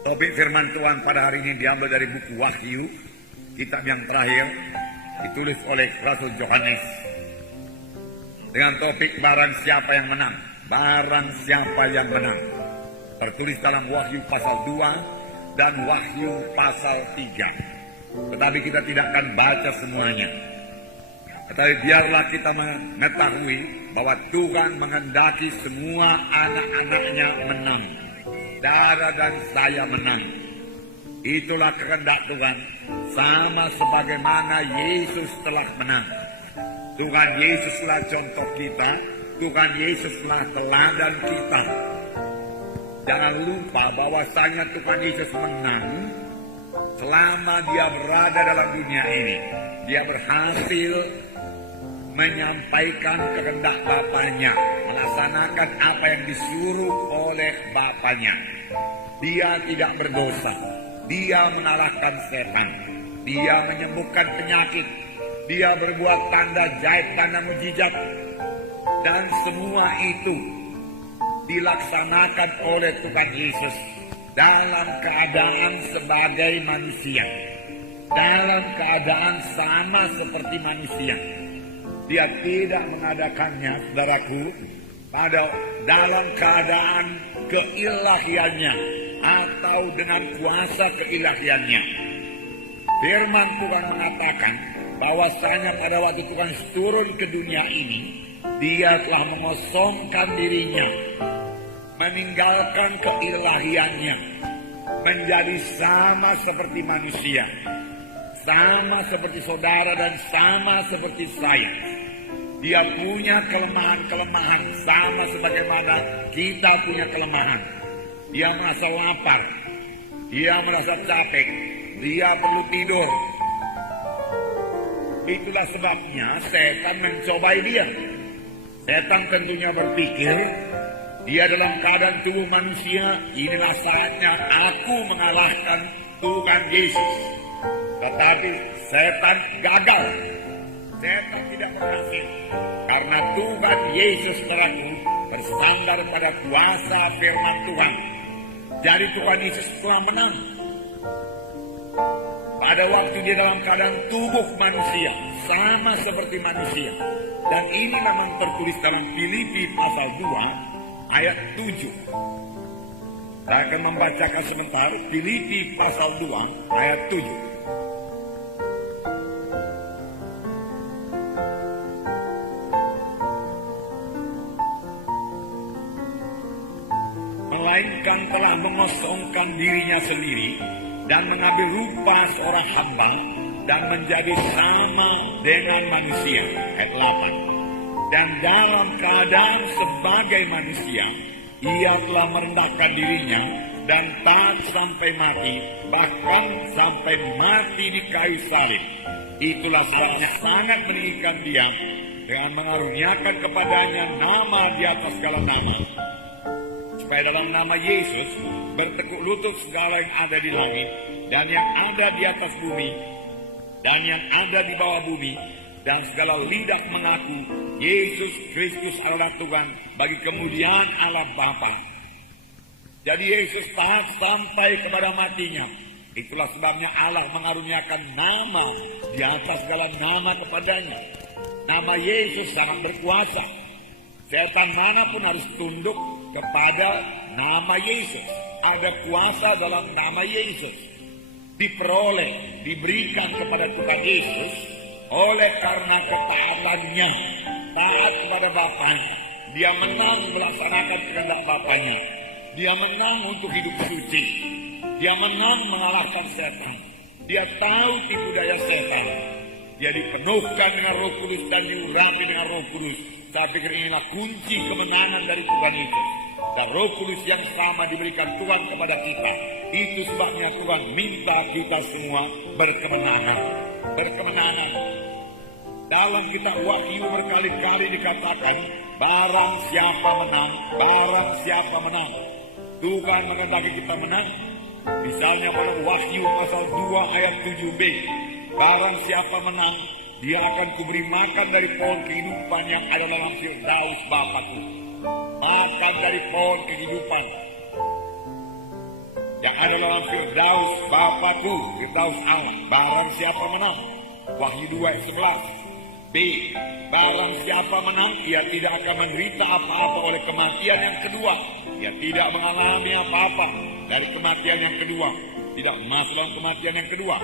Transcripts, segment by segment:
Topik firman Tuhan pada hari ini diambil dari buku Wahyu, kitab yang terakhir, ditulis oleh Rasul Yohanes. Dengan topik barang siapa yang menang, barang siapa yang menang. Tertulis dalam Wahyu pasal 2 dan Wahyu pasal 3. Tetapi kita tidak akan baca semuanya. Tetapi biarlah kita mengetahui bahwa Tuhan menghendaki semua anak-anaknya menang. Dara dan saya menang. Itulah kehendak Tuhan, sama sebagaimana Yesus telah menang. Tuhan Yesuslah contoh kita, Tuhan Yesuslah teladan kita. Jangan lupa bahwasanya Tuhan Yesus menang selama dia berada dalam dunia ini. Dia berhasil menyampaikan kehendak Bapanya, melaksanakan apa yang disuruh oleh Bapanya. Dia tidak berdosa, dia mengalahkan setan, dia menyembuhkan penyakit, dia berbuat tanda jahit, tanda mujizat, dan semua itu dilaksanakan oleh Tuhan Yesus dalam keadaan sebagai manusia, dalam keadaan sama seperti manusia. Dia tidak mengadakannya, saudaraku, dalam keadaan keilahiannya atau dengan kuasa keilahiannya. Firman Tuhan mengatakan bahwasanya pada waktu Tuhan turun ke dunia ini, dia telah mengosongkan dirinya, meninggalkan keilahiannya, menjadi sama seperti manusia, sama seperti saudara dan sama seperti saya. Dia punya kelemahan-kelemahan sama sebagaimana kita punya kelemahan. Dia merasa lapar, dia merasa capek, dia perlu tidur. Itulah sebabnya setan mencobai dia. Setan tentunya berpikir, dia dalam keadaan tubuh manusia, inilah saatnya aku mengalahkan Tuhan Yesus. Tetapi setan gagal. Setan tidak berhasil. Karena Tuhan Yesus terakhir bersandar pada kuasa firman Tuhan. Jadi Tuhan Yesus telah menang. Pada waktu dia dalam keadaan tubuh manusia, sama seperti manusia. Dan ini memang tertulis dalam Filipi pasal 2 ayat 7. Saya akan membacakan sebentar Filipi pasal 2 ayat 7. Melainkan telah mengosongkan dirinya sendiri dan mengambil rupa seorang hamba dan menjadi sama dengan manusia. Ayat 8. Dan dalam keadaan sebagai manusia, ia telah merendahkan dirinya dan taat sampai mati, bahkan sampai mati di kayu salib. Itulah sebabnya sangat meninggikan dia dengan mengaruniakan kepadanya nama di atas segala nama, supaya dalam nama Yesus bertekuk lutut segala yang ada di langit dan yang ada di atas bumi dan yang ada di bawah bumi, dan segala lidah mengaku Yesus Kristus adalah Tuhan bagi kemuliaan Allah Bapa. Jadi Yesus taat sampai kepada matinya. Itulah sebabnya Allah mengaruniakan nama di atas segala nama kepadanya. Nama Yesus sangat berkuasa. Setan manapun harus tunduk kepada nama Yesus. Ada kuasa dalam nama Yesus. Diperoleh, diberikan kepada Tuhan Yesus oleh karena ketaatannya, taat kepada Bapanya. Dia menang melaksanakan kehendak Bapanya. Dia menang untuk hidup suci. Dia menang mengalahkan setan. Dia tahu tipu daya setan. Dia dipenuhkan dengan Roh Kudus dan diurapi dengan Roh Kudus. Saya pikir inilah kunci kemenangan dari Tuhan Yesus. Dan Roh Kudus yang sama diberikan Tuhan kepada kita. Itu sebabnya Tuhan minta kita semua berkemenangan. Berkemenangan. Dalam kitab Wahyu berkali-kali dikatakan, barang siapa menang, barang siapa menang. Tuhan menghendaki kita menang. Misalnya pada Wahyu pasal 2 ayat 7b, barang siapa menang, dia akan kuberi makan dari pohon kehidupan yang ada dalam Firdaus Bapakku. Makan dari pohon kehidupan. Yang ada dalam Firdaus Bapakku, Firdaus Allah. Barang siapa menang, Wahyu 2:11. B. Barang siapa menang, ia tidak akan menderita apa-apa oleh kematian yang kedua. Ia tidak mengalami apa-apa dari kematian yang kedua. Tidak masuk dalam kematian yang kedua.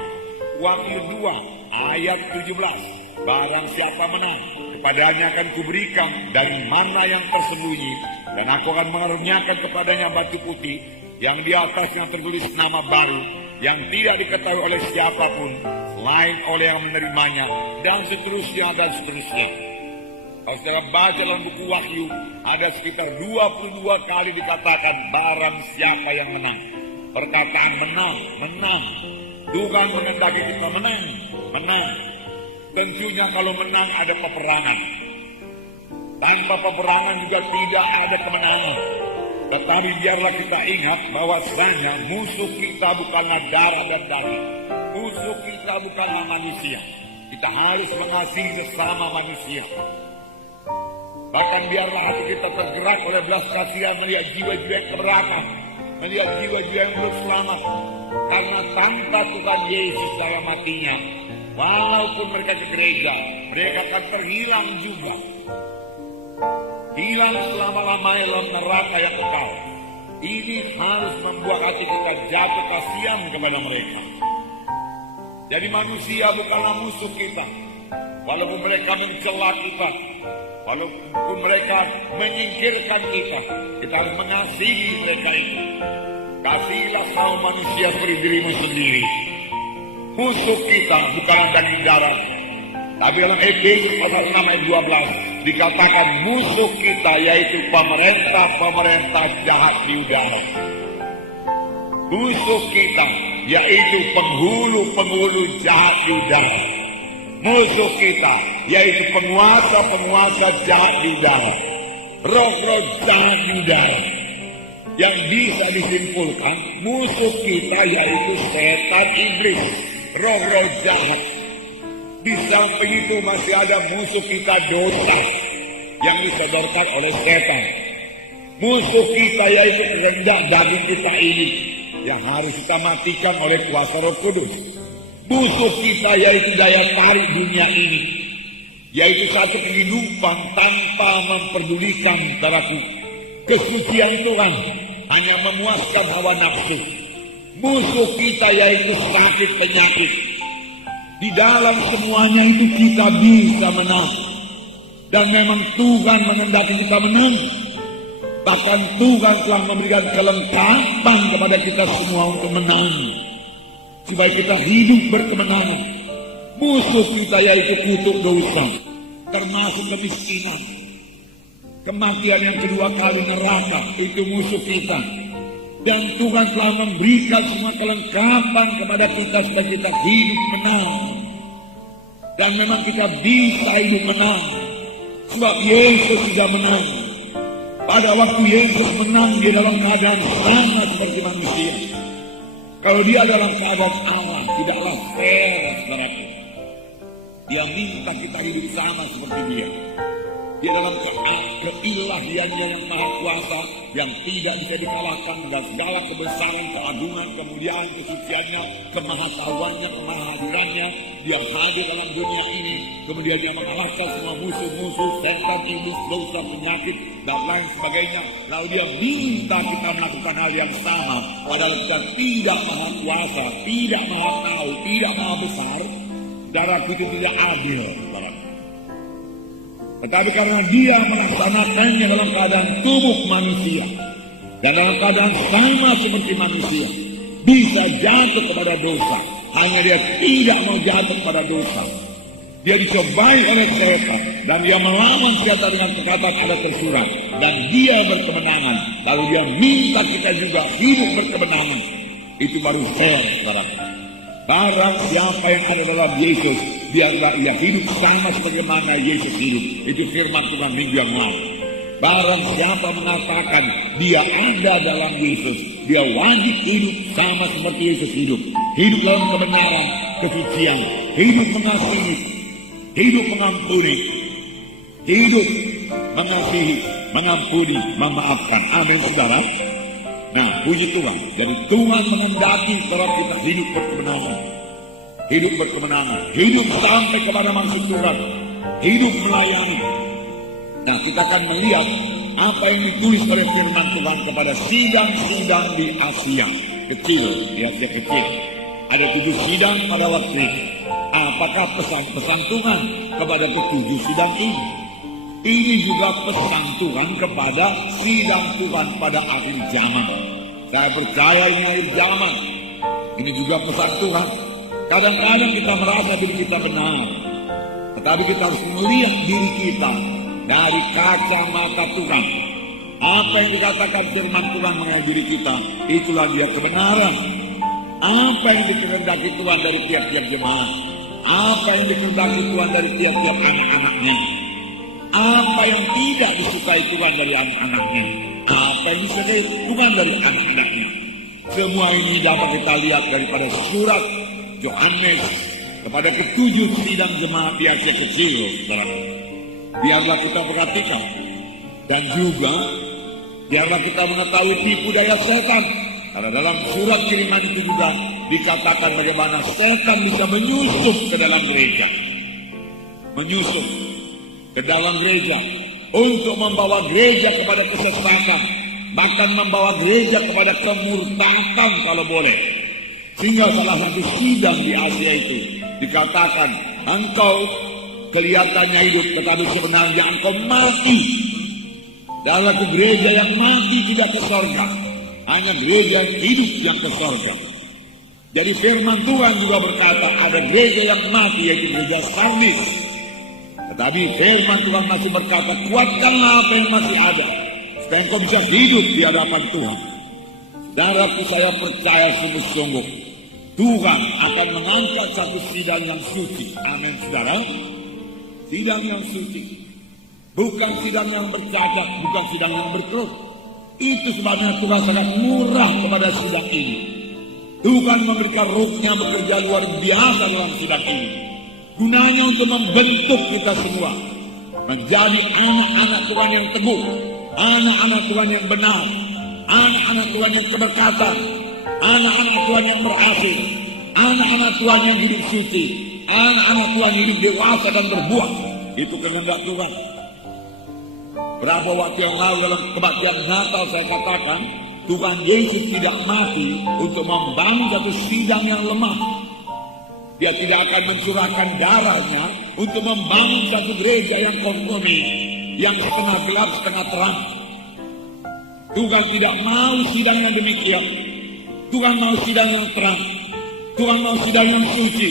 Wahyu 2:17. Barang siapa menang, kepadanya akan kuberikan dari mana yang tersembunyi, dan aku akan mengaruniakan kepadanya batu putih, yang di atasnya tertulis nama baru, yang tidak diketahui oleh siapapun selain oleh yang menerimanya, dan seterusnya dan seterusnya. Kalau saya baca dalam buku Wahyu, ada sekitar 22 kali dikatakan barang siapa yang menang. Perkataan menang, menang. Tuhan mengendaki kita menang, menang. Tentunya kalau menang ada peperangan. Tanpa peperangan juga tidak ada kemenangan. Tetapi biarlah kita ingat bahwasanya musuh kita bukanlah darah dan daging. Musuh kita bukanlah manusia. Kita harus mengasihi sesama manusia. Bahkan biarlah hati kita tergerak oleh belas kasihan melihat jiwa-jiwa yang keberatan, melihat jiwa-jiwa yang belum selamat. Karena tanpa Tuhan Yesus dalam matinya, walaupun mereka ke gereja, mereka akan terhilang juga. Hilang selama-lamanya dalam neraka yang kekal. Ini harus membuat hati kita jatuh kasihan kepada mereka. Jadi manusia bukanlah musuh kita. Walaupun mereka mencela kita, walaupun mereka menyingkirkan kita harus mengasihi mereka itu. Kasihilah kaum manusia seperti dirimu sendiri. Musuh kita bukanlah daging darah. Tapi dalam Efesus pasal 6 ayat 12 dikatakan musuh kita yaitu pemerintah-pemerintah jahat di udara. Musuh kita yaitu penghulu-penghulu jahat di udara. Musuh kita yaitu penguasa-penguasa jahat di udara. Roh-roh jahat di udara. Yang bisa disimpulkan musuh kita yaitu setan iblis, roh-roh jahat. Di samping itu masih ada musuh kita dosa yang disodorkan oleh setan. Musuh kita yaitu kehendak daging kita ini yang harus kita matikan oleh kuasa Roh Kudus. Musuh kita yaitu daya tarik dunia ini, yaitu satu kehidupan tanpa memperdulikan daraku. Kesucian Tuhan hanya memuaskan hawa nafsu. Musuh kita yaitu sakit penyakit. Di dalam semuanya itu kita bisa menang. Dan memang Tuhan mengendaki kita menang. Bahkan Tuhan telah memberikan kelengkapan kepada kita semua untuk menang. Supaya kita hidup berkemenangan. Musuh kita yaitu kutuk dosa, termasuk kemiskinan. Kematian yang kedua kali neraka, itu musuh kita. Dan Tuhan telah memberikan semua kelengkapan kepada kita supaya kita hidup menang. Dan memang kita bisa hidup menang. Sebab Yesus sudah menang. Pada waktu Yesus menang, dia dalam keadaan sama seperti manusia. Kalau dia dalam keadaan Allah, tidaklah fair, saudaraku. Dia minta kita hidup sama seperti dia. Dia dalam keilahiannya yang maha kuasa, yang tidak bisa dikalahkan, dan segala kebesaran, keagungan, kemuliaan, kesuciannya, kemahatauannya, kemahadirannya. Dia hadir dalam dunia ini, kemudian dia mengalahkan semua musuh-musuh, setan, iblis, dosa, penyakit, dan lain sebagainya. Lalu dia minta kita melakukan hal yang sama, padahal kita tidak maha kuasa, tidak maha tahu, tidak maha besar. Darahku itu tidak adil, saudara. Tetapi karena dia melaksanakannya dalam keadaan tubuh manusia dan dalam keadaan sama seperti manusia, bisa jatuh kepada dosa. Hanya dia tidak mau jatuh kepada dosa. Dia dicobai oleh setan dan dia melawan setan dengan perkataan ada tersurat, dan dia berkemenangan. Lalu dia minta kita juga hidup berkemenangan. Itu baru fair, saudara. Barang siapa yang ada dalam Yesus, biarlah ia hidup sama sebagaimana Yesus hidup. Itu firman Tuhan minggu yang lalu. Barang siapa mengatakan dia ada dalam Yesus, dia wajib hidup sama seperti Yesus hidup. Hidup dalam kebenaran, kesucian, hidup mengasihi, hidup mengampuni, hidup mengasihi, mengampuni, memaafkan. Amin, saudara. Nah, puji Tuhan. Jadi Tuhan menghendaki kalau kita hidup berkemenangan. Hidup berkemenangan. Hidup sampai kepada maksud Tuhan. Hidup melayani. Nah, kita akan melihat apa yang ditulis oleh firman Tuhan kepada sidang-sidang di Asia kecil, di Asia kecil. Ada 7 sidang pada waktu itu. Apakah pesan-pesan Tuhan kepada ke-7 sidang ini? Ini juga pesan Tuhan kepada sidang Tuhan pada akhir zaman. Saya percaya ini akhir zaman. Ini juga pesan Tuhan. Kadang-kadang kita merasa diri kita benar, tetapi kita harus melihat diri kita dari kacamata Tuhan. Apa yang dikatakan firman Tuhan mengenai diri kita, itulah dia kebenaran. Apa yang dikehendaki Tuhan dari tiap-tiap jemaat, apa yang dikehendaki Tuhan dari tiap-tiap anak-anaknya, apa yang tidak disukai Tuhan dari anak-anaknya, apa yang disukai Tuhan dari anak-anaknya. Semua ini dapat kita lihat daripada surat Yohanes kepada ke-7 sidang jemaat di Asia kecil, saudara. Biarlah kita perhatikan, dan juga biarlah kita mengetahui tipu daya setan. Karena dalam surat kiriman itu juga dikatakan bagaimana setan bisa menyusup ke dalam gereja. Menyusup ke dalam gereja untuk membawa gereja kepada kesesatan, bahkan membawa gereja kepada kemurtadan kalau boleh. Sehingga salah satu sidang di Asia itu dikatakan, engkau kelihatannya hidup, tetapi sebenarnya engkau mati. Dalam gereja yang mati tidak ke sorga, hanya gereja yang hidup yang ke sorga. Jadi firman Tuhan juga berkata ada gereja yang mati, yaitu gereja Sardis. Tetapi firman Tuhan masih berkata, kuatkanlah apa yang masih ada, supaya engkau bisa hidup di hadapan Tuhan. Saudaraku, saya percaya sungguh-sungguh Tuhan akan mengangkat satu sidang yang suci. Amin, saudara. Sidang yang suci. Bukan sidang yang bercacat, bukan sidang yang berkerut. Itu sebabnya Tuhan sangat murah kepada sidang ini. Tuhan memberikan rohnya bekerja luar biasa dalam sidang ini. Gunanya untuk membentuk kita semua menjadi anak-anak Tuhan yang teguh, anak-anak Tuhan yang benar, anak-anak Tuhan yang keberkatan, anak-anak Tuhan yang berhasil, anak-anak Tuhan yang hidup suci, anak-anak Tuhan yang hidup dewasa dan berbuah. Itu kehendak Tuhan. Berapa waktu yang lalu dalam kebaktian Natal saya katakan, Tuhan Yesus tidak mati untuk membangun satu sidang yang lemah. Dia tidak akan mencurahkan darahnya untuk membangun satu gereja yang kompromi, yang setengah gelap setengah terang. Tuhan tidak mau sidang yang demikian. Tuhan mau sidang yang terang. Tuhan mau sidang yang suci.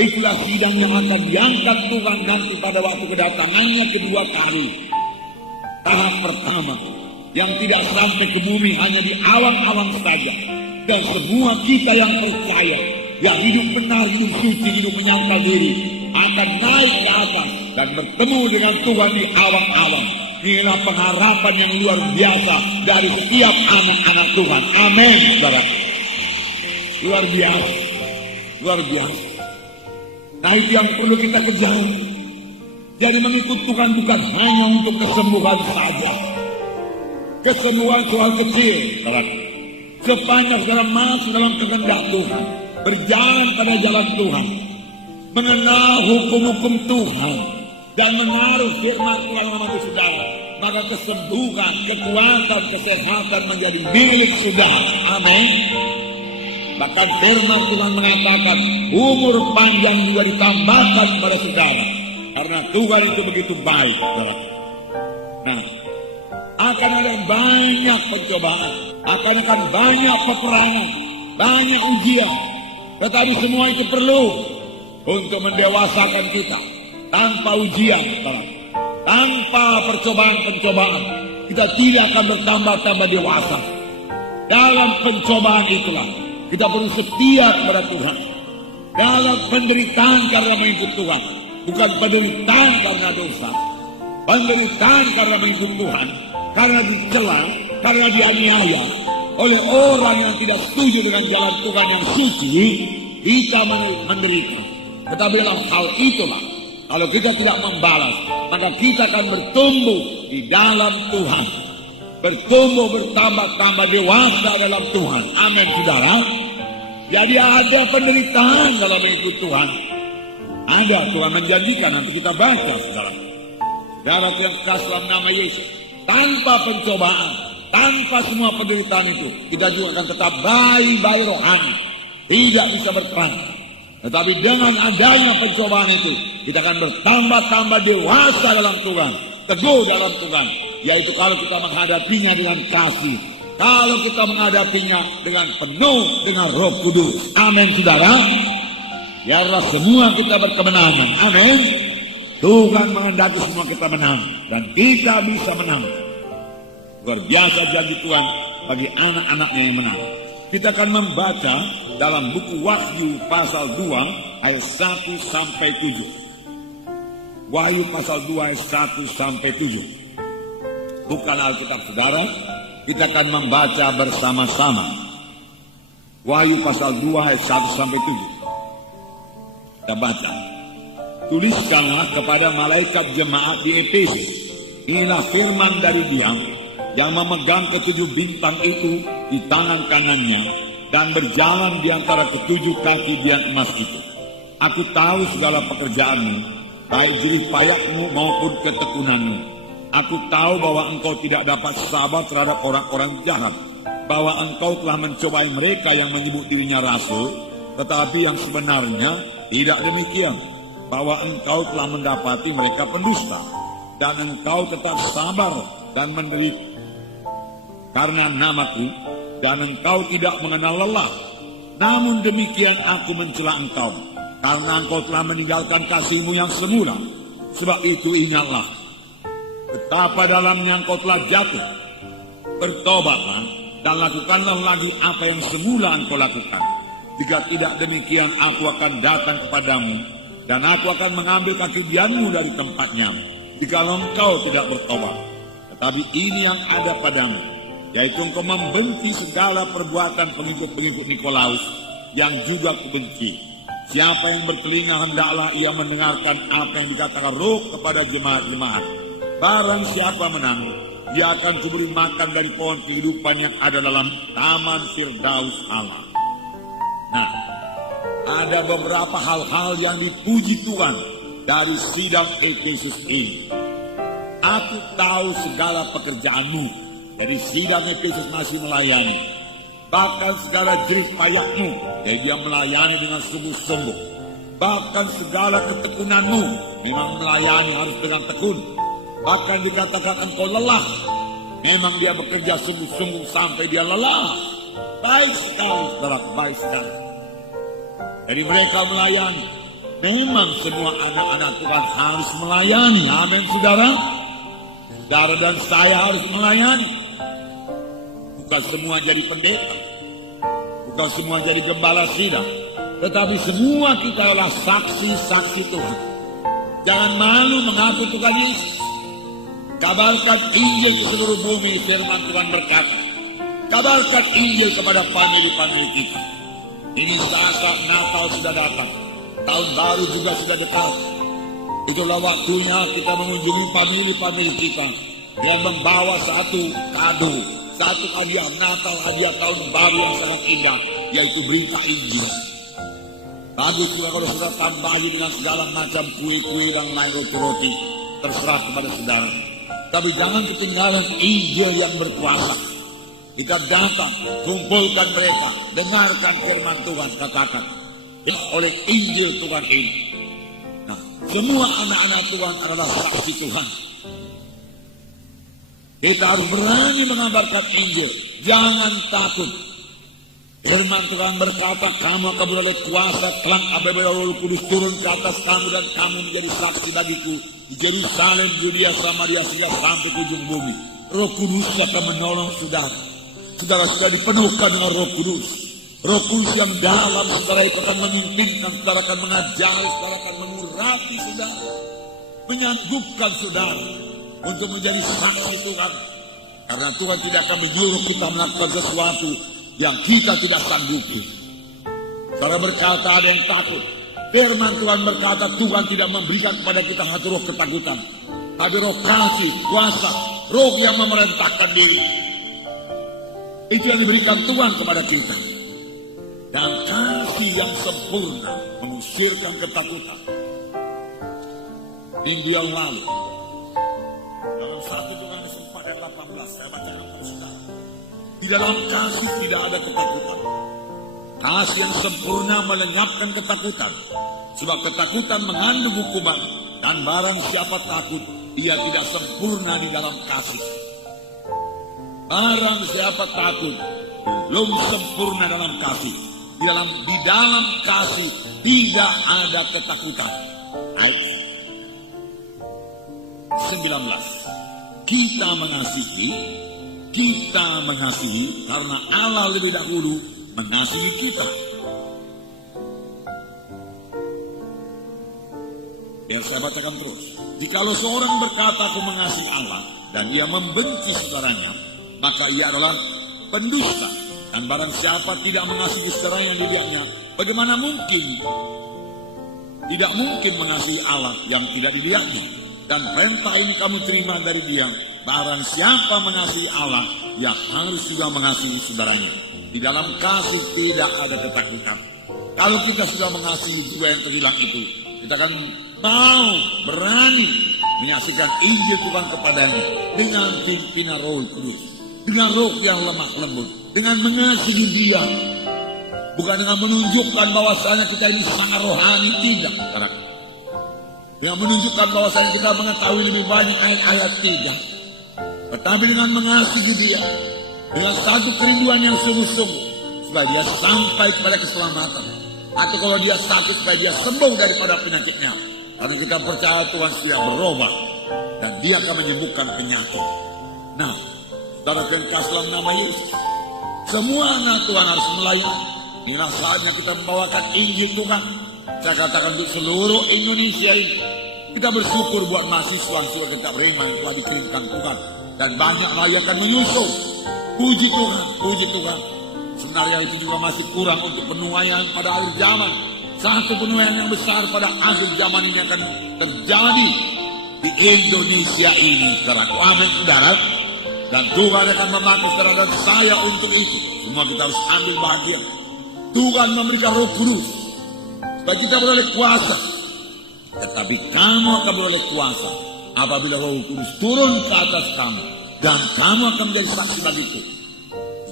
Itulah sidang yang akan diangkat Tuhan nanti pada waktu kedatangannya kedua kali. Tahap pertama yang tidak sampai ke bumi hanya di awang-awang saja, dan semua kita yang percaya, yang hidup benar, hidup suci, hidup menyangkal diri, akan naik ke atas dan bertemu dengan Tuhan di awang-awang. Inilah pengharapan yang luar biasa dari setiap anak-anak Tuhan. Amin, saudara. Luar biasa, luar biasa. Nah, itu yang perlu kita kejar. Jadi mengikut Tuhan bukan hanya untuk kesembuhan saja. Kesembuhan soal kecil, sepanjang saudara masuk dalam kehendak Tuhan, berjalan pada jalan Tuhan, mengenal hukum-hukum Tuhan, dan menaruh firman Tuhan dalam hati saudara, maka kesembuhan, kekuatan, kesehatan menjadi milik saudara. Amin. Bahkan firman Tuhan mengatakan umur panjang juga ditambahkan kepada saudara, karena Tuhan itu begitu baik. Nah, akan ada banyak pencobaan, akan banyak peperangan, banyak ujian, tetapi semua itu perlu untuk mendewasakan kita. Tanpa ujian, tanpa percobaan-pencobaan, kita tidak akan bertambah-tambah dewasa. Dalam pencobaan itulah kita perlu setia kepada Tuhan. Dalam penderitaan karena mengikut Tuhan, bukan penderitaan karena dosa, penderitaan karena mengikut Tuhan, karena dicela, karena dianiaya oleh orang yang tidak setuju dengan jalan Tuhan yang suci, kita menderita. Tetapi dalam hal itulah, kalau kita tidak membalas, maka kita akan bertumbuh di dalam Tuhan. bertumbuh bertambah-tambah dewasa dalam Tuhan. Amin, saudara. Jadi ada penderitaan dalam hidup Tuhan. Ada, Tuhan menjanjikan, nanti kita baca, saudara. Saudara yang kasih dalam nama Yesus, tanpa pencobaan, tanpa semua penderitaan itu, kita juga akan tetap bayi-bayi rohani, tidak bisa berperang. Tetapi dengan adanya pencobaan itu, kita akan bertambah-tambah dewasa dalam Tuhan, teguh dalam Tuhan. Yaitu kalau kita menghadapinya dengan kasih, kalau kita menghadapinya dengan penuh dengan Roh Kudus. Amin, saudara. Biarlah semua kita berkemenangan. Amin. Tuhan menghendaki semua kita menang, dan kita bisa menang. Luar biasa janji Tuhan bagi anak-anaknya yang menang. Kita akan membaca dalam buku Wahyu pasal 2 ayat 1 sampai 7. Wahyu pasal 2 ayat 1 sampai 7. Bukan Alkitab saudara, kita akan membaca bersama-sama. Wahyu pasal 2 ayat 1 sampai 7. Kita baca. Tuliskanlah kepada malaikat jemaat di Efesus, inilah firman dari Dia yang memegang ketujuh bintang itu di tangan kanannya dan berjalan di antara ketujuh kaki biang emas itu. Aku tahu segala pekerjaanmu, baik jerih payahmu maupun ketekunanmu. Aku tahu bahwa engkau tidak dapat sabar terhadap orang-orang jahat, bahwa engkau telah mencobai mereka yang menyebut dirinya rasul, tetapi yang sebenarnya tidak demikian, bahwa engkau telah mendapati mereka pendusta, dan engkau tetap sabar dan menderita karena namaku, dan engkau tidak mengenal lelah. Namun demikian aku mencela engkau, karena engkau telah meninggalkan kasihmu yang semula. Sebab itu ingatlah betapa dalamnya engkau telah jatuh. Bertobatlah dan lakukanlah lagi apa yang semula engkau lakukan. Jika tidak demikian, aku akan datang kepadamu, dan aku akan mengambil kaki bianmu dari tempatnya, jikalau engkau tidak bertobat. Tetapi ini yang ada padamu, yaitu engkau membenci segala perbuatan pengikut-pengikut Nikolaus, yang juga kubenci. Siapa yang bertelinga hendaklah ia mendengarkan apa yang dikatakan Roh kepada jemaat-jemaat. Barang siapa menang, dia akan kuberi makan dari pohon kehidupan yang ada dalam taman Firdaus Allah. Nah, ada beberapa hal-hal yang dipuji Tuhan dari sidang Efesus ini. Aku tahu segala pekerjaanmu. Dari sidang Efesus masih melayani. Bahkan segala jerih payahmu, jadi dia melayani dengan sungguh-sungguh. Bahkan segala ketekunanmu, memang melayani harus dengan tekun. Bahkan dikatakan engkau lelah, memang dia bekerja sungguh-sungguh sampai dia lelah. Baik sekali, saudara, baik sekali. Jadi mereka melayani. Memang semua anak-anak Tuhan harus melayani. Amin, saudara. Saudara dan saya harus melayani. Bukan semua jadi pendeta, bukan semua jadi gembala sidang, tetapi semua kita adalah saksi-saksi Tuhan. Jangan malu mengaku Tuhan Yesus. Kabarkan Injil ke seluruh bumi. Firman Tuhan berkata, kabarkan Injil kepada famili-famili kita. Ini saat Natal sudah datang, tahun baru juga sudah dekat. Itulah waktunya kita mengunjungi famili-famili kita yang membawa satu kado, satu hadiah Natal, hadiah tahun baru yang sangat indah, yaitu berita Injil. Tadi juga kalau saudara tambahi dengan segala macam kue-kue dan lain roti-roti, terserah kepada saudara. Tapi jangan ketinggalan Injil yang berkuasa. Jika datang, kumpulkan mereka, dengarkan firman Tuhan, katakan oleh Injil Tuhan ini. Nah, semua anak-anak Tuhan adalah saksi Tuhan. Kita harus berani mengabarkan Injil. Jangan takut. Firman Tuhan berkata, kamu akan beroleh kuasa telah apabila Roh Kudus turun ke atas kamu, dan kamu menjadi saksi bagiku di Yerusalem, Yudea, Samaria, hingga sampai ke ujung bumi. Roh Kudus akan menolong saudara. Saudara sudah dipenuhkan dengan Roh Kudus. Roh Kudus yang dalam saudara itu akan memimpinkan, saudara akan mengajari, saudara akan mengurapi saudara, menyanggupkan saudara untuk menjadi saksi Tuhan. Karena Tuhan tidak akan menyuruh kita melakukan sesuatu yang kita tidak sanggupi. Saudara berkata ada yang takut. Firman Tuhan berkata Tuhan tidak memberikan kepada kita hati roh ketakutan, tapi roh kasih, kuasa, roh yang memerintahkan diri. Itu yang diberikan Tuhan kepada kita. Dan kasih yang sempurna mengusirkan ketakutan. Minggu yang lalu, dalam 1 Yohanes 4 ayat 18, saya bacakan untuk saudara. Di dalam kasih tidak ada ketakutan. Kasih yang sempurna melenyapkan ketakutan. Sebab ketakutan mengandung hukuman. Dan barang siapa takut, ia tidak sempurna di dalam kasih. Barang siapa takut, belum sempurna dalam kasih. Di dalam kasih tidak ada ketakutan. Ayat 19. Kita mengasihi karena Allah lebih dahulu mengasihi kita. Biar saya bacakan terus. Jikalau seorang berkata aku mengasihi Allah dan ia membenci saudaranya, maka ia adalah pendusta. Dan barang siapa tidak mengasihi saudara yang dilihatnya, bagaimana mungkin? Tidak mungkin mengasihi Allah yang tidak dilihatnya. Dan perintah ini kamu terima dari dia, barang siapa mengasihi Allah, ia harus juga mengasihi saudaranya. Di dalam kasih tidak ada ketakutan. Kalau kita sudah mengasihi jiwa yang terhilang itu, kita akan mau berani menyaksikan Injil Tuhan kepadanya dengan pimpinan Roh Kudus, dengan roh yang lemah lembut, dengan mengasihi dia, bukan dengan menunjukkan bahwasanya kita ini sangat rohani, tidak. Dengan menunjukkan bahwasanya kita mengetahui lebih banyak ayat-ayat, tidak. Tetapi dengan mengasihi dia, dengan satu kerinduan yang sungguh-sungguh, supaya dia sampai kepada keselamatan. Atau kalau dia sakit, supaya dia sembuh daripada penyakitnya. Karena kita percaya Tuhan sudah berobat, dan dia akan menyembuhkan penyakit. Nah, saudara yang kasih dalam nama Yesus, semua anak Tuhan harus melayani. Inilah saatnya kita membawakan Injil Tuhan. Saya katakan untuk seluruh Indonesia ini, kita bersyukur buat mahasiswa kita beriman yang telah dikirimkan Tuhan. Dan banyak lagi akan menyusul. Puji Tuhan, puji Tuhan. Sebenarnya itu juga masih kurang untuk penuaian pada akhir zaman. Satu penuaian yang besar pada akhir zaman ini akan terjadi di Indonesia ini. Karena amin, saudara. Dan Tuhan akan memakai saudara dan saya untuk itu. Semua kita harus ambil bahagia. Tuhan memberikan Roh Kudus supaya kita beroleh kuasa. Tetapi kamu akan beroleh kuasa apabila Roh Kudus turun ke atas kamu, dan kamu akan menjadi saksi bagiku.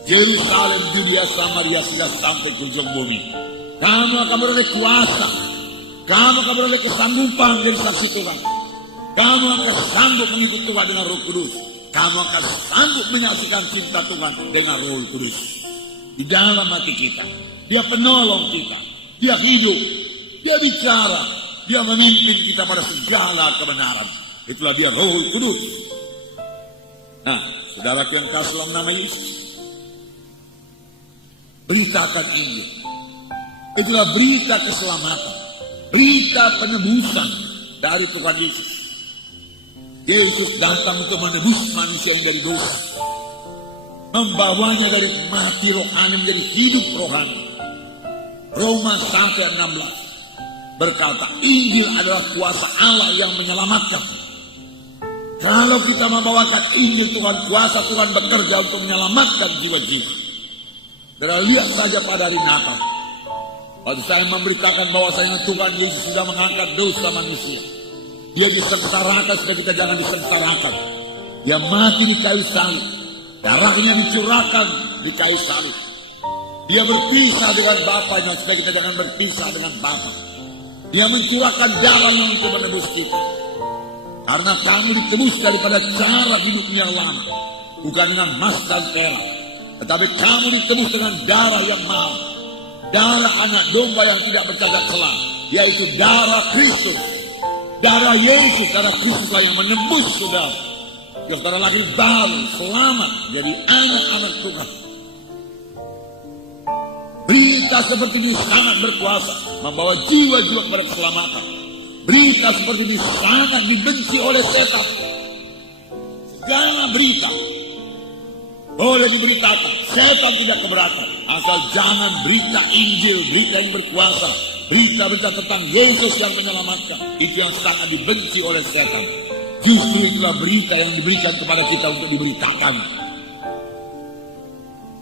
Yerusalem, Judea, Samaria, sudah sampai ke ujung bumi. Kamu akan beroleh kuasa. Kamu akan beroleh kesanggupan menjadi saksi Tuhan. Kamu akan sanggup mengikut Tuhan dengan Roh Kudus. Kamu akan sanggup menyaksikan cinta Tuhan dengan Roh Kudus di dalam hati kita. Dia penolong kita. Dia hidup. Dia bicara. Dia memimpin kita pada segala kebenaran. Itulah dia Roh Kudus. Nah, saudara yang kasih dalam nama Yesus, beritakan Injil. Itulah berita keselamatan, berita penebusan dari Tuhan Yesus. Yesus datang untuk menebus manusia yang dari dosa, membawanya dari mati rohani menjadi hidup rohani. Roma 1 ayat 16 berkata, Injil adalah kuasa Allah yang menyelamatkan. Kalau kita membawakan Injil Tuhan, kuasa Tuhan bekerja untuk menyelamatkan jiwa-jiwa. Dan lihat saja pada hari Natal, waktu saya memberitakan bahwasanya Tuhan Yesus sudah mengangkat dosa manusia. Dia disengsarakan supaya kita jangan disengsarakan. Dia mati di kayu salib, darahnya dicurahkan di kayu salib. Dia berpisah dengan Bapanya supaya kita jangan berpisah dengan Bapa. Dia mencurahkan darahnya untuk menebus kita. Karena kamu ditebus daripada cara hidupnya yang lama, bukan dengan emas dan perak, tetapi kamu ditebus dengan darah yang mahal, darah anak domba yang tidak bercacat celah, yaitu darah Kristus, darah Yesus, darah Kristuslah yang menebus saudara. Saudara lagi baru selamat jadi anak-anak Tuhan. Berita seperti ini sangat berkuasa membawa jiwa-jiwa kepada keselamatan. Berita seperti ini sangat dibenci oleh setan. Segala berita boleh diberitakan, setan tidak keberatan, asal jangan berita Injil, berita yang berkuasa, berita-berita tentang Yesus yang menyelamatkan. Itu yang sangat dibenci oleh setan. justru itulah berita yang diberikan kepada kita untuk diberitakan.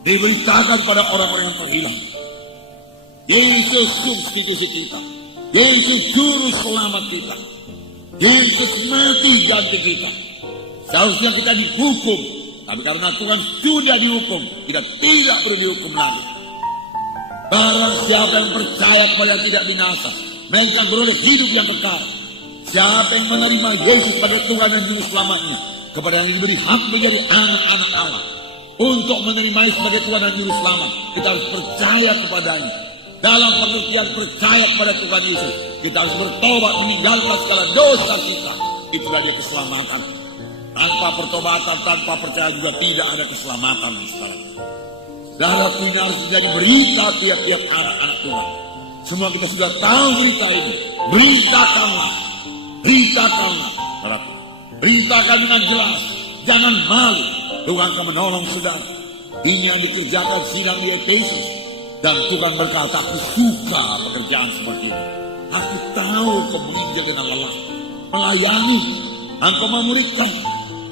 Diberitakan pada orang-orang yang terhilang. Yesus substitusi kita. Yesus juru selamat kita. Yesus mati ganti kita. Seharusnya kita dihukum, tapi karena Tuhan sudah dihukum, kita tidak perlu dihukum lagi. Barang siapa yang percaya kepada tidak binasa, mereka beroleh hidup yang kekal. Siapa yang menerima Yesus sebagai Tuhan dan Juru Selamatnya, kepada yang diberi hak menjadi anak-anak Allah. Untuk menerima Yesus sebagai Tuhan dan Juru Selamat, kita harus percaya kepadanya. Dalam pengertian percaya kepada Tuhan Yesus, kita harus bertobat meninggalkan segala dosa kita. Itulah dia keselamatan. Tanpa pertobatan, tanpa percaya juga tidak ada keselamatan. Darah ini harus menjadi berita tiap-tiap anak-anak Tuhan. Semua kita sudah tahu berita ini. Beritakanlah. Beritakanlah. Beritakan dengan jelas. Jangan malu. Tuhan akan menolong saudara. Ini yang dikerjakan sidang di Efesus. Dan Tuhan berkata, aku suka pekerjaan seperti ini. Aku tahu kau menginjil dengan lelah. Melayani. Engkau memuridkan.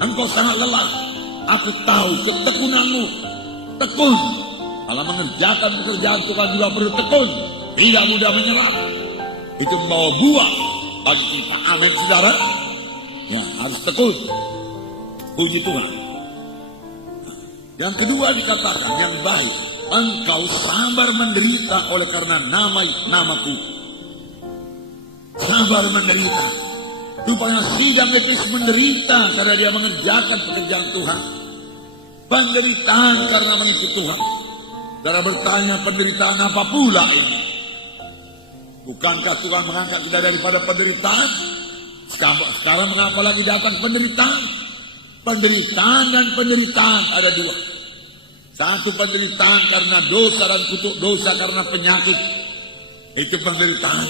Engkau sangat lelah. Aku tahu ketekunanmu. Tekun. Kalau mengerjakan pekerjaan Tuhan juga perlu tekun. Tidak mudah menyerah. Itu membawa buah bagi kita. Amin saudara. Ya, harus tekun. Puji Tuhan. Yang kedua dikatakan yang baik. Engkau sabar menderita oleh karena namaku. Sabar menderita. Rupanya sidang Efesus menderita karena dia mengerjakan pekerjaan Tuhan. Penderitaan karena mengikut Tuhan. Saudara bertanya, penderitaan apa pula ini? Bukankah Tuhan mengangkat kita daripada penderitaan? Sekarang mengapa lagi datang penderitaan? Penderitaan dan penderitaan ada dua. Satu penderitaan karena dosa dan kutuk dosa karena penyakit. Itu penderitaan.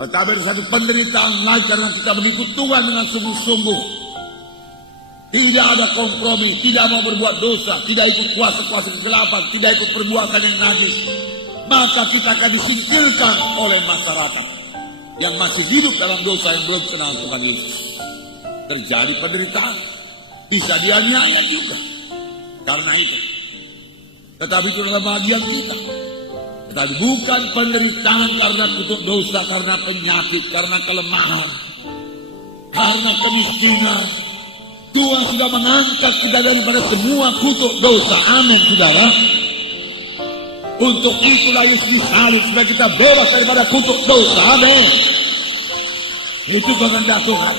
Tetapi ada satu penderitaan lain karena kita mengikut Tuhan dengan sungguh-sungguh. Tidak ada kompromi, tidak mau berbuat dosa, tidak ikut kuasa-kuasa kegelapan, tidak ikut perbuatan yang najis. Maka kita akan disingkirkan oleh masyarakat yang masih hidup dalam dosa yang belum kenal Tuhan Yesus. Terjadi penderitaan, bisa dianiaya juga karena itu. Tetapi itu adalah bagian kita. Tetapi bukan penderitaan karena kutuk dosa, karena penyakit, karena kelemahan, karena kemiskinan. Tuhan sudah mengangkat kita daripada semua kutuk dosa. Amin saudara. Untuk itulah Yesus disalib supaya kita bebas daripada kutuk dosa. Amin. Itu kehendak Tuhan.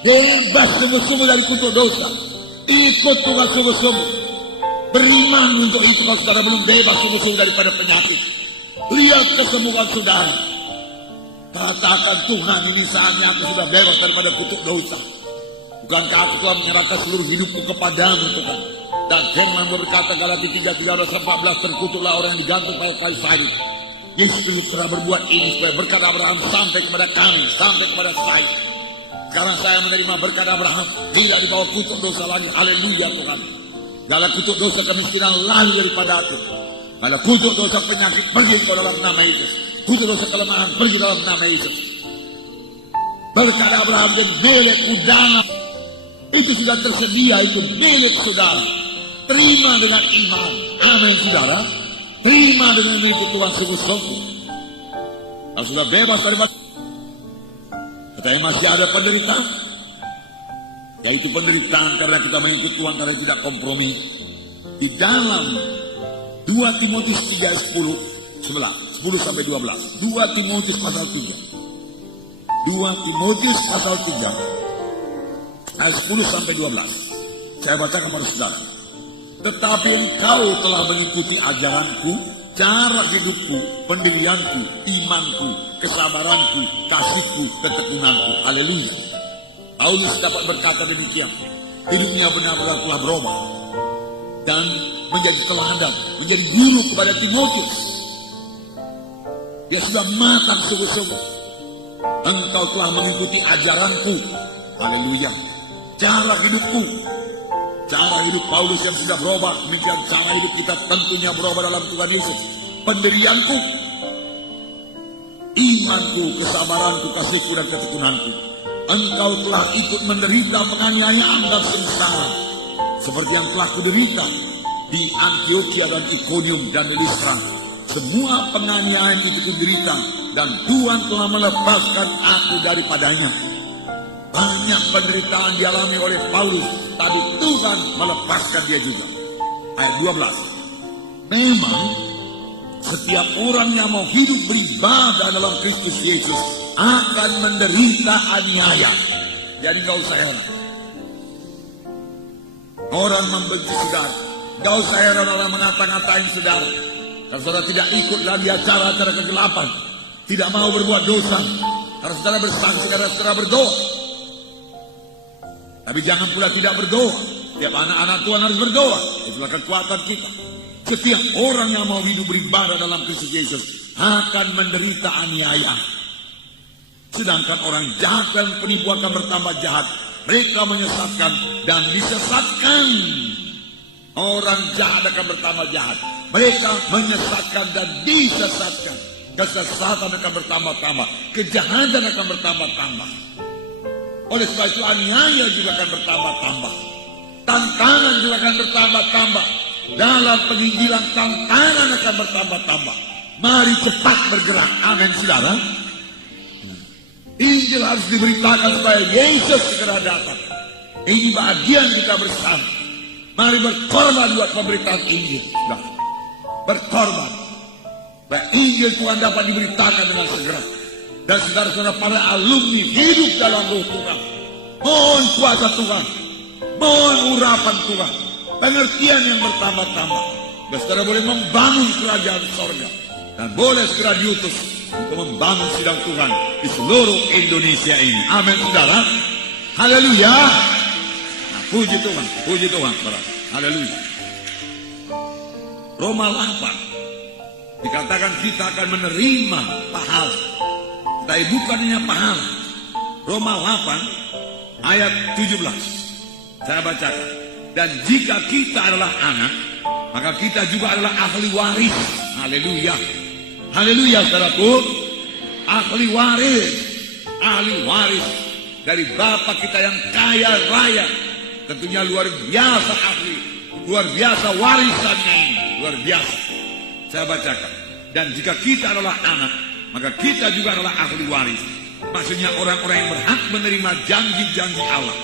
Bebas sungguh-sungguh dari kutuk dosa. Ikut Tuhan sungguh-sungguh. Beriman untuk itu kalau saudara belum bebas sungguh-sungguh daripada penyakit. Lihat kesembuhan saudara. Katakan, Tuhan, ini saatnya aku sudah bebas daripada kutuk dosa. Bukankah aku telah menyerahkan seluruh hidupku kepadamu, Tuhan? Dan firman berkata Galatia 3:13, terkutuklah orang yang digantung pada kayu salib. Yesus telah berbuat ini supaya berkat Abraham sampai kepada kami, sampai kepada saya. Sekarang saya menerima berkat Abraham, tidak dibawa kutuk dosa lagi. Haleluya Tuhan. Dalam kutuk dosa kemiskinan lari daripada aku. Ada kutuk dosa penyakit, pergi ke dalam nama Yesus. Kutuk dosa kelemahan, pergi dalam nama Yesus. Berkat Abraham dan milik udara. Itu sudah tersedia, itu milik saudara. Terima dengan iman. Amin saudara. Terima dengan itu Tuhan sungguh-sungguh. Kalau sudah bebas dari katanya masih ada penderitaan. Yaitu penderitaan karena kita mengikut Tuhan karena tidak kompromi. Di dalam 2 Timotius 3:10 2 Timotius pasal 3. 2 Timotius pasal 3 ayat 10-12. Saya baca kepada saudara. Tetapi engkau telah mengikuti ajaranku, cara hidupku, pendirianku, imanku, kesabaranku, kasihku, ketekunanku. Haleluya. Paulus dapat berkata demikian. Hidupnya benar-benar telah berubah dan menjadi teladan, menjadi guru kepada Timotius. Dia sudah matang sungguh-sungguh. Engkau telah mengikuti ajaranku. Haleluya. Cara hidupku, cara hidup Paulus yang sudah berubah, demikian cara hidup kita tentunya berubah dalam Tuhan Yesus. Pendirianku, imanku, kesabaranku, kasihku, dan ketekunanku. engkau telah ikut menderita penganiayaan dan sengsara, seperti yang telah kuderita di Antioquia dan Iconium dan Listra. Semua penganiayaan itu kuderita, dan Tuhan telah melepaskan aku daripadanya. Banyak penderitaan dialami oleh Paulus, tapi Tuhan melepaskan dia juga. Ayat 12. Memang setiap orang yang mau hidup beribadah dalam Kristus Yesus akan menderita aniaya. Jadi gak usah heran. Orang membenci saudara, gak usah heran orang mengata-ngatain saudara. Karena saudara tidak ikut lagi acara-acara kegelapan, tidak mau berbuat dosa, karena saudara bersaksi karena saudara berdoa. Tapi jangan pula tidak berdoa. Setiap anak-anak Tuhan harus berdoa. Itulah kekuatan kita. Setiap orang yang mau hidup beribadah dalam Kristus Yesus akan menderita aniaya. Sedangkan orang jahat dan penipu akan bertambah jahat. Mereka menyesatkan dan disesatkan. Orang jahat akan bertambah jahat. Mereka menyesatkan dan disesatkan. Kesesatan akan bertambah-tambah. Kejahatan akan bertambah-tambah. Oleh sebab itu aniaya juga akan bertambah-tambah. Tantangan juga akan bertambah-tambah. Dalam penginjilan tantangan akan bertambah-tambah. Mari cepat bergerak. Amin saudara. Injil harus diberitakan supaya Yesus segera datang. Ini bagian kita bersama. Mari berkorban buat pemberitaan Injil. Berkorban. Supaya Injil Tuhan dapat diberitakan dengan segera. Dan saudara-saudara para alumni hidup dalam roh Tuhan. Mohon kuasa Tuhan. Mohon urapan Tuhan. Pengertian yang bertambah-tambah. Dan saudara boleh membangun kerajaan sorga. Dan boleh segera diutus untuk membangun sidang Tuhan di seluruh Indonesia ini. Amin saudara. Haleluya. Nah, puji Tuhan. Puji Tuhan saudara. Haleluya. Roma 8. Dikatakan kita akan menerima pahala. Tapi bukan hanya pahala. Roma 8 ayat 17. Saya bacakan. Dan jika kita adalah anak, maka kita juga adalah ahli waris. Haleluya. Haleluya saudaraku. Ahli waris. Ahli waris dari Bapa kita yang kaya raya. Tentunya luar biasa ahli. Luar biasa warisannya ini. Luar biasa. Saya bacakan. Dan jika kita adalah anak, maka kita juga adalah ahli waris. Maksudnya orang-orang yang berhak menerima janji-janji Allah,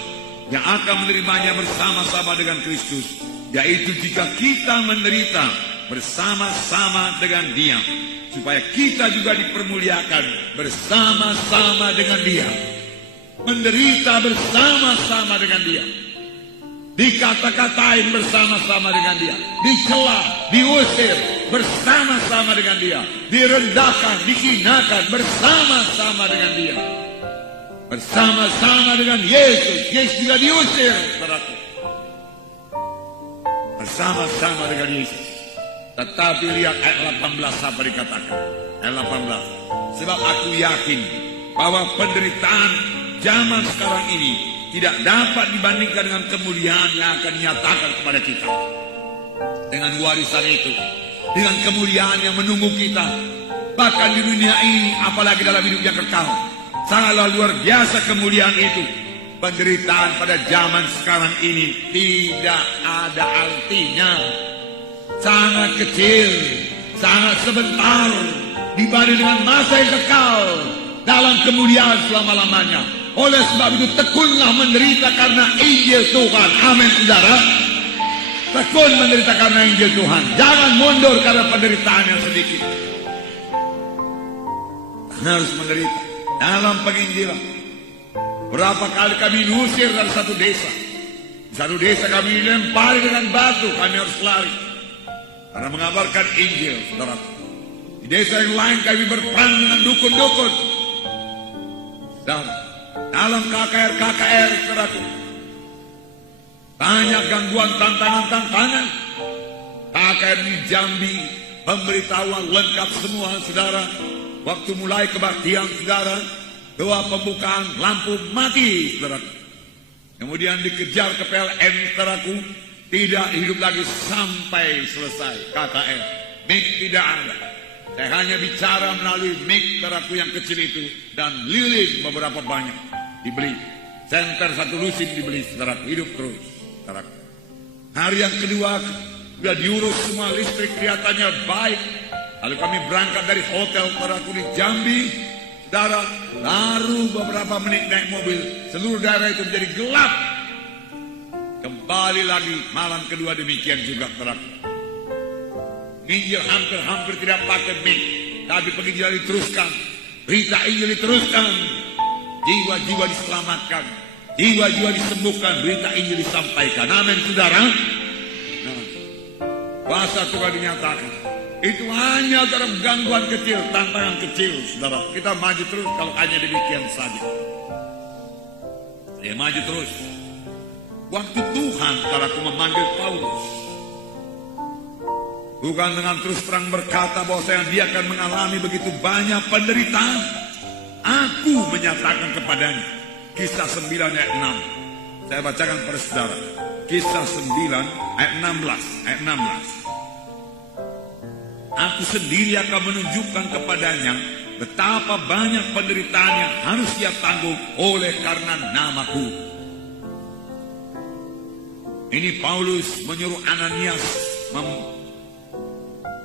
yang akan menerimanya bersama-sama dengan Kristus. Yaitu jika kita menderita bersama-sama dengan Dia, supaya kita juga dipermuliakan bersama-sama dengan Dia. Menderita bersama-sama dengan Dia. Dikata-katain bersama-sama dengan Dia. Dicela, diusir bersama-sama dengan Dia. Direndahkan, dihinakan bersama-sama dengan Dia. Bersama-sama dengan Yesus. Yesus juga diusir. Bersama-sama dengan Yesus. Tetapi lihat ayat 18 apa dikatakan. Ayat 18. Sebab aku yakin bahwa penderitaan zaman sekarang ini tidak dapat dibandingkan dengan kemuliaan yang akan dinyatakan kepada kita. Dengan warisan itu, dengan kemuliaan yang menunggu kita, bahkan di dunia ini, apalagi dalam hidup yang kekal, sangatlah luar biasa kemuliaan itu. Penderitaan pada zaman sekarang ini tidak ada artinya, sangat kecil, sangat sebentar dibanding dengan masa yang kekal dalam kemuliaan selama-lamanya. Oleh sebab itu tekunlah menderita karena Injil Tuhan. Amin saudara. Tekun menderita karena Injil Tuhan. Jangan mundur karena penderitaan yang sedikit. Harus menderita dalam penginjilan. Berapa kali kami diusir dari satu desa. Di satu desa kami dilempari dengan batu. Kami harus lari karena mengabarkan Injil saudara. Di desa yang lain kami berperang dengan dukun-dukun. Dan dalam KKR saudaraku, banyak gangguan, tantangan. KKR di Jambi, pemberitahuan lengkap semua saudara. Waktu mulai kebaktian saudara, doa pembukaan, lampu mati saudaraku. Kemudian dikejar ke PLN saudaraku, tidak hidup lagi sampai selesai KKR. Mic tidak ada. Saya hanya bicara melalui mic saudaraku yang kecil itu dan lilin beberapa banyak. dibeli. Senter 1 lusin dibeli, saudara, hidup terus. Saudara. Hari yang kedua sudah diurus semua, listrik kelihatannya baik. Lalu kami berangkat dari hotel saudaraku di Jambi. Saudara, baru beberapa menit naik mobil, seluruh daerah itu menjadi gelap. Kembali lagi malam kedua demikian juga saudaraku. Injil hampir tidak pakai mic, tapi penginjilan diteruskan, berita Injil diteruskan, jiwa-jiwa diselamatkan, jiwa-jiwa disembuhkan, berita Injil disampaikan. Amin saudara. Nah, kuasa Tuhan dinyatakan. Itu hanya dalam gangguan kecil, tantangan kecil, saudara. Kita maju terus kalau hanya demikian saja. Dia maju terus. Waktu Tuhan, saudaraku, memanggil Paulus, bukan dengan terus terang berkata bahwa dia akan mengalami begitu banyak penderitaan. Aku menyatakan kepadanya. Kisah 9 ayat 6. Saya bacakan pada saudara. Kisah 9 ayat 16. Aku sendiri akan menunjukkan kepadanya betapa banyak penderitaan yang harus ia tanggung oleh karena namaku. Ini Paulus menyuruh Ananias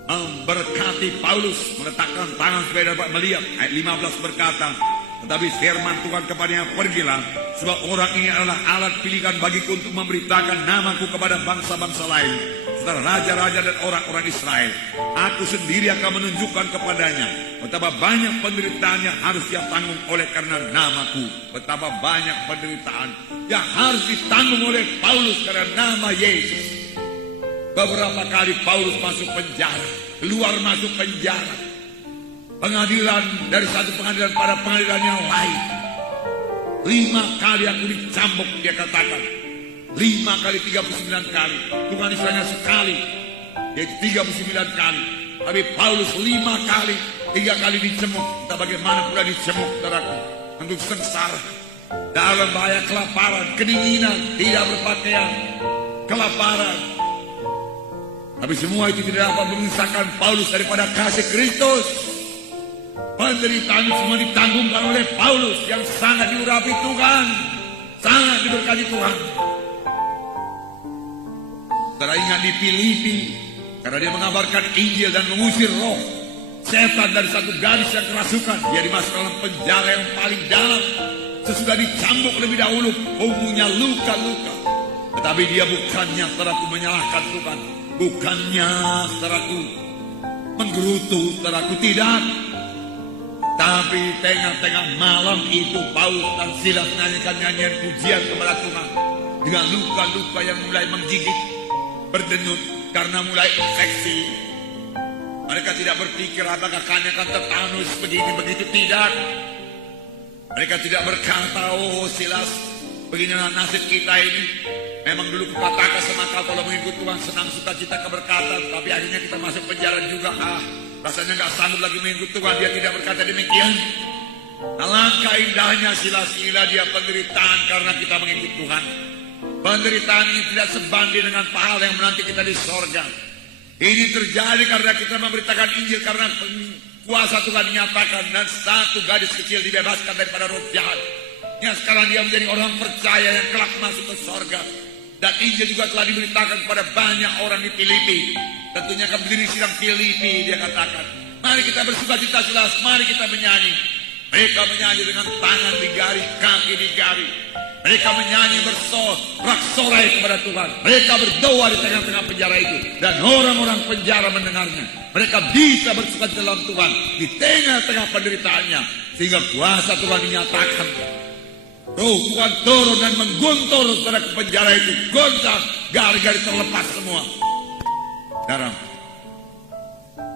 memberkati Paulus, meletakkan tangan supaya dapat melihat. Ayat 15 berkata, tetapi firman Tuhan kepadanya, pergilah, sebab orang ini adalah alat pilihan bagiku untuk memberitakan namaku kepada bangsa-bangsa lain, serta raja-raja dan orang-orang Israel. Aku sendiri akan menunjukkan kepadanya betapa banyak penderitaan yang harus dia tanggung oleh karena namaku. Betapa banyak penderitaan yang harus ditanggung oleh Paulus karena nama Yesus. Beberapa kali Paulus masuk penjara, keluar masuk penjara, pengadilan dari satu pengadilan pada pengadilan yang lain. 5 kali aku dicambuk, dia katakan. 5 kali 39 kali. Tuhan istilahnya sekali, yaitu 39 kali. Tapi Paulus 5 kali, 3 kali dicemuk. Entah bagaimana pula dicemuk, saudaraku, untuk sengsara, dalam bahaya kelaparan, kedinginan, tidak berpakaian, kelaparan. Tapi semua itu tidak dapat memisahkan Paulus daripada kasih Kristus. Penderitaan semua ditanggungkan oleh Paulus yang sangat diurapi Tuhan, sangat diberkati Tuhan. Saudara ingat di Filipi, karena dia mengabarkan Injil dan mengusir roh setan dari satu gadis yang kerasukan, dia dimasukkan dalam penjara yang paling dalam. Sesudah dicambuk lebih dahulu, punggungnya luka-luka. Tetapi dia bukannya, saudaraku, menyalahkan Tuhan. Bukannya, saudaraku, menggerutu, saudaraku, tidak. Tapi tengah-tengah malam itu Paulus dan Silas menyanyikan nyanyian pujian kepada Tuhan dengan luka-luka yang mulai menggigit, berdenyut karena mulai infeksi. Mereka tidak berpikir apakah kakinya akan tetanus begini begitu, tidak. Mereka tidak berkata, oh Silas, beginilah nasib kita ini. Memang dulu kukatakan sama kau kalau mengikut Tuhan senang sukacita keberkatan, tapi akhirnya kita masuk penjara juga. Rasanya gak sanggup lagi mengikut Tuhan. Dia tidak berkata demikian. Alangkah indahnya sila-sila dia penderitaan karena kita mengikut Tuhan. Penderitaan ini tidak sebanding dengan pahala yang menanti kita di sorga. Ini terjadi karena kita memberitakan Injil, karena kuasa Tuhan dinyatakan, dan satu gadis kecil dibebaskan daripada roh jahat. Yang sekarang dia menjadi orang percaya yang kelak masuk ke sorga. Dan Injil juga telah diberitakan kepada banyak orang di Filipi. Tentunya akan berdiri sidang Filipi, dia katakan. Mari kita bersukacita, Silas, mari kita menyanyi. Mereka menyanyi dengan tangan digari, kaki digari. Mereka menyanyi bersorak-sorai kepada Tuhan. Mereka berdoa di tengah-tengah penjara itu. Dan orang-orang penjara mendengarnya. Mereka bisa bersukacita dalam Tuhan di tengah-tengah penderitaannya. Sehingga kuasa Tuhan dinyatakan. Roh Tuhan turun dan mengguntur saudara ke penjara itu. Goncang, gari-gari terlepas semua. Sekarang,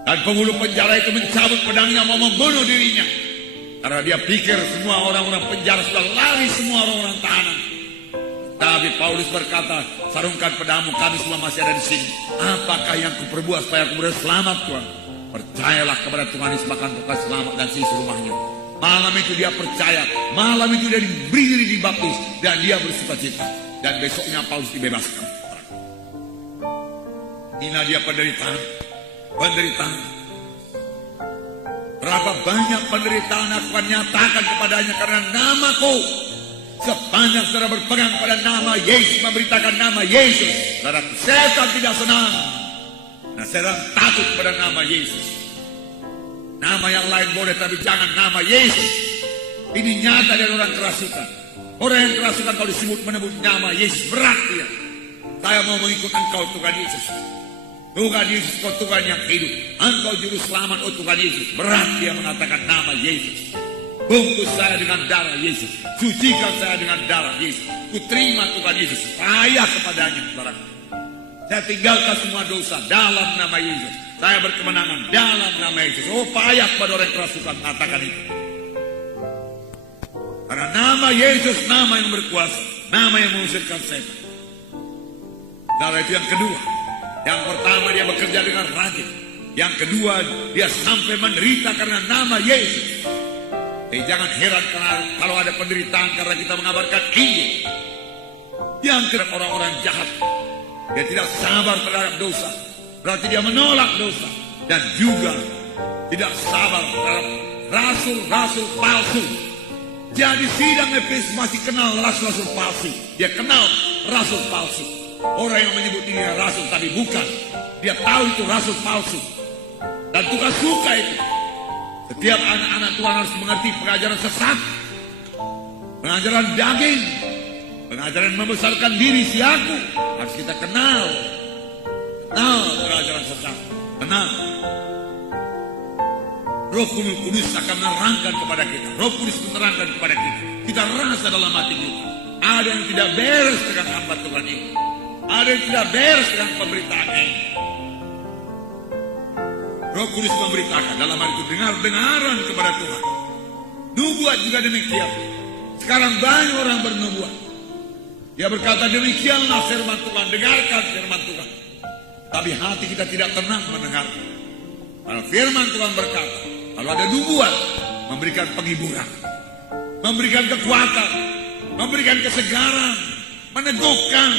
dan penghulu penjara itu mencabut pedangnya mau membunuh dirinya. Karena dia pikir semua orang-orang penjara sudah lari, semua orang-orang tahanan. Tapi Paulus berkata, sarungkan pedangmu, kami semua masih ada di sini. Apakah yang kuperbuat supaya aku boleh selamat, Tuhan? Percayalah kepada Tuhan Yesus, bahkan Tuhan selamat dan sisi rumahnya. Malam itu dia percaya, malam itu dia diberi diri dibaptis, dan dia bersukacita. Dan besoknya Paulus dibebaskan. Inilah dia penderitaan. Berapa banyak penderitaan aku akan nyatakan kepadanya karena namaku. Sepanjang saudara berpegang pada nama Yesus, memberitakan nama Yesus, saudara, setan tidak senang. Nah, saudara takut pada nama Yesus. Nama yang lain boleh, tapi jangan nama Yesus. Ini nyata dari orang kerasukan. Orang yang kerasukan kalau disebut menyebut nama Yesus, berat dia. Saya mau mengikut Engkau Tuhan Yesus. Tuhan Yesus, Kau Tuhan yang hidup. Engkau juru selamat, oh Tuhan Yesus. Berat dia mengatakan nama Yesus. Bungkus saya dengan darah Yesus. Sucikan saya dengan darah Yesus. Ku terima Tuhan Yesus. Saya kepadanya, saudara. Saya tinggalkan semua dosa dalam nama Yesus. Saya berkemenangan dalam nama Yesus. Oh, payah pada orang kerasukan mengatakan itu. Karena nama Yesus, nama yang berkuasa. Nama yang mengusirkan setan. Saudara, itu yang kedua. Yang pertama, dia bekerja dengan rajin. Yang kedua, dia sampai menderita karena nama Yesus. Jangan heran kalau ada penderitaan karena kita mengabarkan Injil. Yang kedua, orang-orang jahat. Dia tidak sabar terhadap dosa. Berarti dia menolak dosa. Dan juga tidak sabar terhadap rasul-rasul palsu. Jadi sidang Efesus masih kenal rasul-rasul palsu. Dia kenal rasul palsu. Orang yang menyebut dirinya rasul tapi bukan. Dia tahu itu rasul palsu. Dan Tuhan suka itu. Setiap anak-anak Tuhan harus mengerti pengajaran sesat, pengajaran daging, pengajaran membesarkan diri si aku. Harus kita kenal pengajaran sesat, kenal. Roh Kudus akan menerangkan kepada kita. Roh Kudus menerangkan kepada kita. Kita rasa dalam hati kita. Ada yang tidak beres dengan hamba Tuhan ini. Ada yang tidak beres dengan pemberitaan ini. Roh Kudus memberitakan dalam hal itu dengar-dengaran kepada Tuhan. Nubuat juga demikian. Sekarang banyak orang bernubuat. Dia berkata demikianlah firman Tuhan, dengarkan firman Tuhan. Tapi hati kita tidak tenang mendengar. Kalau firman Tuhan berkata, kalau ada nubuat, memberikan penghiburan, memberikan kekuatan, memberikan kesegaran, meneguhkan,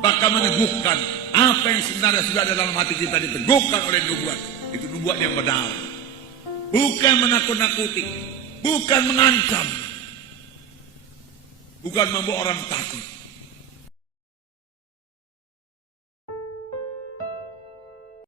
bahkan meneguhkan apa yang sebenarnya sudah ada dalam hati kita diteguhkan oleh nubuat. Itu nubuat yang benar. Bukan menakut-nakuti, bukan mengancam, bukan membuat orang takut.